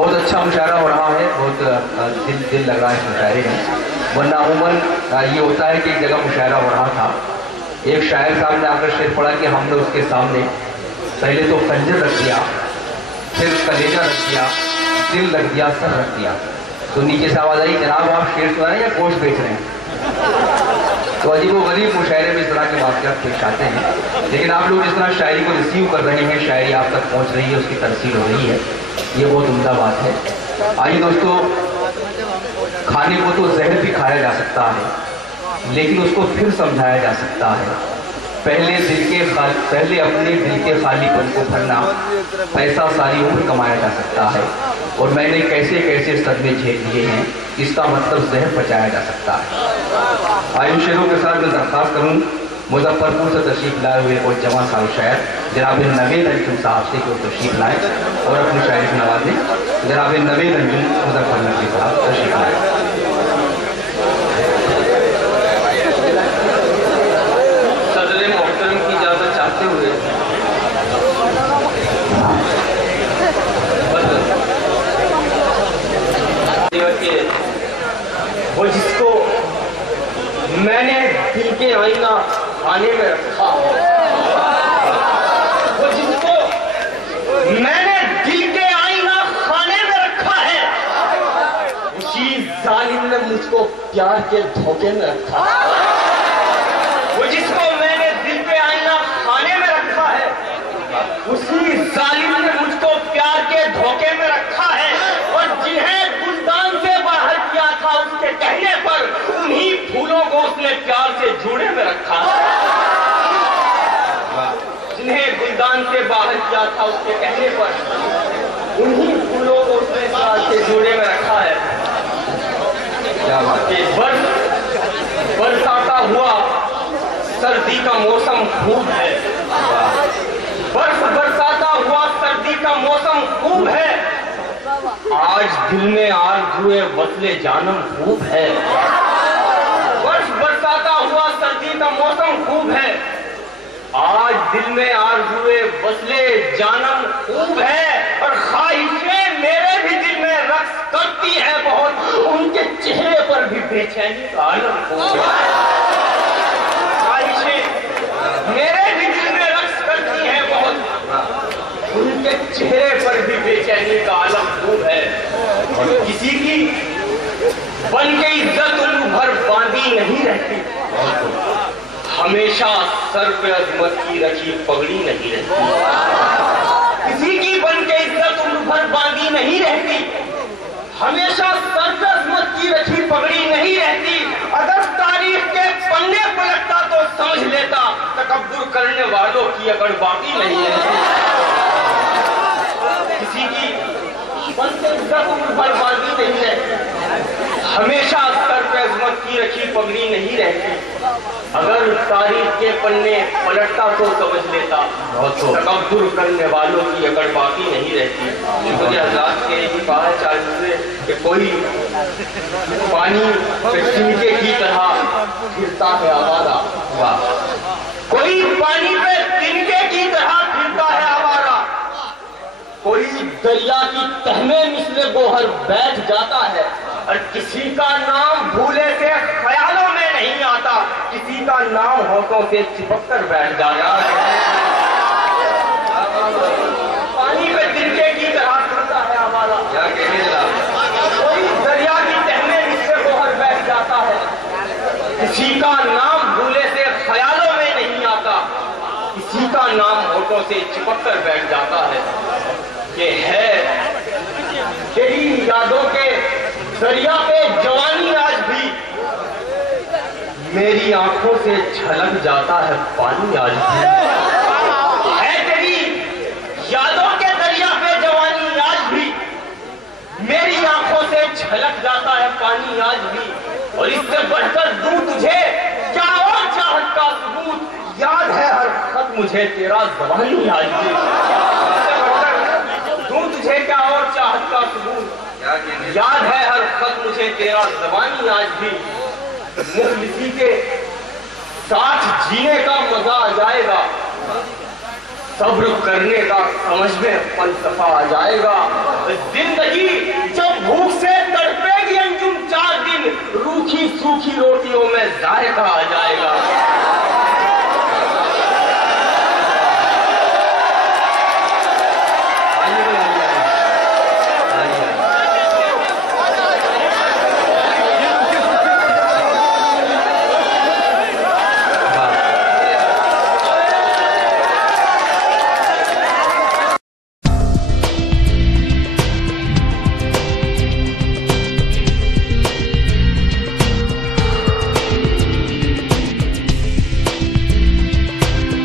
बहुत अच्छा मुशायरा हो रहा है, बहुत दिल लग रहा है इस मुशायरे में। वरना अमूमन ये होता है कि एक जगह मुशायरा हो रहा था, एक शायर साहब ने आकर शेर पढ़ा कि हमने उसके सामने पहले तो खंजर रख दिया, फिर कलेजा रख दिया, दिल रख दिया, सर रख दिया। तो नीचे से आवाज आई, जनाब आप शेर सुना रहे हैं या गोश्त बेच रहे हैं? तो अजीब व गरीब मुशायरे में इस तरह के वाक़यात पेश आते हैं। लेकिन आप लोग जिस तरह शायरी को रिसीव कर रहे हैं, शायरी आप तक पहुंच रही है, उसकी तरसील हो रही है, ये बहुत उम्दा बात है। आइए दोस्तों, खाने को तो जहर भी खाया जा सकता है, लेकिन उसको फिर समझाया जा सकता है। पहले अपने दिल के खालीपन को भरना, पैसा सारी उम्र कमाया जा सकता है। और मैंने कैसे कैसे सदमे झेल लिए हैं, इसका मतलब जहर पचाया जा सकता है। आयु शेरों के साथ मैं दरख्वास्त करूँ मुजफ्फरपुर से तशरीफ लाए हुए और जवान साहब शायर जनाब नवेद अंजुम साहब से को तशरीफ लाए और अपनी शायरी की नवाजें। जनाब नवेद अंजुम मुजफ्फरनगर साहब तशरीफ लाए। वो जिसको मैंने दिल के आईना खाने में रखा, वो जिसको मैंने दिल के आईना खाने में रखा है, उसी जालिम ने मुझको प्यार के धोखे में रखा। वो जिसको मैंने दिल के आईना खाने में रखा है, उसी जालिम ने मुझको प्यार के धोखे में रखा है। और जिन्हें गुलदान से बाहर किया था, उसके कहने पर उन्हीं फूलों को उसने प्यार से जूड़े में रखा। जिन्हें गुलदान से बाहर किया था, उसके कहने पर उन्हीं फूलों को उसने प्यार से जूड़े में रखा है। क्या बात है। बरसाता हुआ सर्दी का मौसम खूब है, बरसाता हुआ सर्दी का मौसम खूब है। आज दिल में आरज़ुए वस्ले जानम खूब है। बरसाता हुआ सर्दी का मौसम खूब है, आज दिल में आरज़ुए वस्ले जानम खूब है। और ख्वाहिशें मेरे भी दिल में रक्स करती है बहुत, उनके चेहरे पर भी बेचैनी का आलम खूब है। ख्वाहिशें मेरे भी दिल में रक्स करती है बहुत, उनके चेहरे पर भी बेचैनी का आलम खूब है। और किसी की बन के इज्जत उम्र भर बांधी नहीं रहती, हमेशा सर पे अजमत की रखी पगड़ी नहीं रहती। किसी की बन के इज्जत उम्र भर बांधी नहीं रहती, हमेशा सर पे अजमत की रखी पगड़ी नहीं रहती। अगर तारीख के पन्ने पलटता तो समझ लेता, तकब्बुर करने वालों की अगर बाकी नहीं रहती। किसी की बन के इज्जत उम्र भर बांधी नहीं रहती, हमेशा सर पे अजमत की रखी पगड़ी नहीं रहती। अगर तारीख के पन्ने पलटता तो समझ लेता, तकब्बुर करने वालों की अगर बाकी नहीं रहती। मुझे हज़रात के ही कहा है चालू से कि कोई पानी पे तिनके की तरह फिरता है आवारा, कोई पानी पे तिनके की तरह फिरता है आवारा, कोई दरिया की तह में मिसले गोहर बैठ जाता है। और किसी का नाम भूले से ख्यालों में नहीं आता, किसी का नाम होठों से चिपक कर बैठ जाता है। पानी पे तिनके की तरह फिरता है आवारा, कोई दरिया की तह में मिसले गोहर बैठ जाता है, किसी का नाम भूले से ख्यालों में नहीं आता, किसी का नाम होठों से चिपक कर बैठ जाता है। ये है तेरी यादों के दरिया पे जवानी, आज भी मेरी आंखों से छलक जाता है पानी, आज भी है तेरी यादों के दरिया पे जवानी, आज भी मेरी आंखों से छलक जाता है पानी, आज भी। और इससे बढ़कर दूं तुझे क्या और चाहत का सबूत, याद है हर खत मुझे तेरा ज़बानी, आज भी दूं तुझे क्या और चाहत का सबूत, याद है हर खत मुझे तेरा ज़बानी, आज भी। मुखलिसी के साथ जीने का मजा आ जाएगा, सब्र करने का समझ में फलसफा आ जाएगा। जिंदगी जब भूख से तड़पेगी अंजुम 4 दिन, रूखी सूखी रोटियों में जायका आ जाएगा।